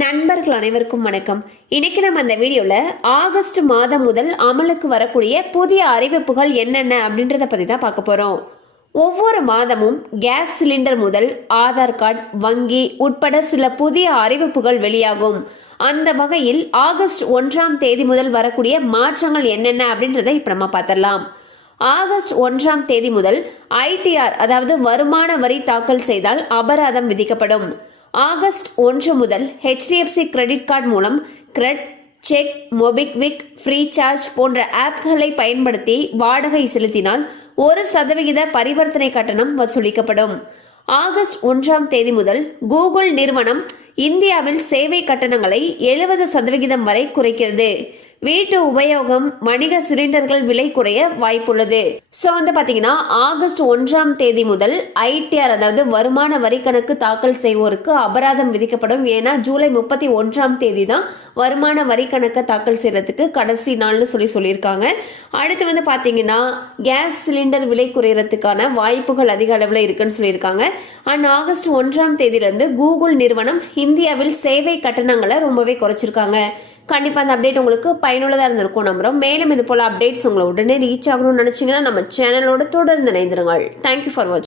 நண்பர்கள் அனைவருக்கும் வணக்கம். இன்னைக்கு நம்ம அந்த வீடியோவில் ஆகஸ்ட் மாதம் முதல் அமலுக்கு வரக்கூடிய புதிய அறிவிப்புகள் என்னென்ன அப்படின்றத பற்றி தான் பார்க்க போகிறோம். ஒவ்வொரு மாதமும் கேஸ் சிலிண்டர் முதல் ஆதார் கார்டு, வங்கி உட்பட சில புதிய அறிவிப்புகள் வெளியாகும். அந்த வகையில் ஆகஸ்ட் 1ஆம் தேதி முதல் வரக்கூடிய மாற்றங்கள் என்னென்ன அப்படின்றத இப்போ நம்ம பார்த்துடலாம். ஆகஸ்ட் 1ஆம் தேதி முதல் ITR அதாவது வருமான வரி தாக்கல் செய்தால் அபராதம் விதிக்கப்படும். ஆகஸ்ட் 1 முதல் HDFC கிரெடிட் கார்டு மூலம் கிரெட், செக், மொபிக்விக், ஃப்ரீ சார்ஜ் போன்ற ஆப்களை பயன்படுத்தி வாடகை செலுத்தினால் 1% பரிவர்த்தனை கட்டணம் வசூலிக்கப்படும். ஆகஸ்ட் 1ஆம் தேதி முதல் கூகுள் நிறுவனம் இந்தியாவில் சேவை கட்டணங்களை 70% வரை குறைக்கிறது. வீட்டு உபயோகம் வணிக சிலிண்டர்கள் விலை குறைய வாய்ப்புள்ளது. ஸோ பார்த்தீங்கன்னா ஆகஸ்ட் 1ஆம் தேதி முதல் ITR அதாவது வருமான வரி கணக்கு தாக்கல் செய்வோருக்கு அபராதம் விதிக்கப்படும். ஏன்னா ஜூலை 31ஆம் தேதி தான் வருமான வரி கணக்கை தாக்கல் செய்யறதுக்கு கடைசி நாள்னு சொல்லியிருக்காங்க. அடுத்து பார்த்தீங்கன்னா கேஸ் சிலிண்டர் விலை குறையறதுக்கான வாய்ப்புகள் அதிக அளவில் இருக்குன்னு சொல்லியிருக்காங்க. அண்ட் ஆகஸ்ட் 1ஆம் தேதியிலிருந்து கூகுள் நிறுவனம் இந்தியாவில் சேவை கட்டணங்களை ரொம்பவே குறைச்சிருக்காங்க. கண்டிப்பாக அந்த அப்டேட் உங்களுக்கு பயனுள்ளதாக இருந்திருக்கும் நம்புகிறோம். மேலும் இது போல் அப்டேட்ஸ் உங்களை உடனே ரீச் ஆகணும்னு நினச்சிங்கன்னா நம்ம சேனலோட தொடர்ந்து இணைந்திருங்கள். தேங்க்யூ ஃபார் வாட்சிங்.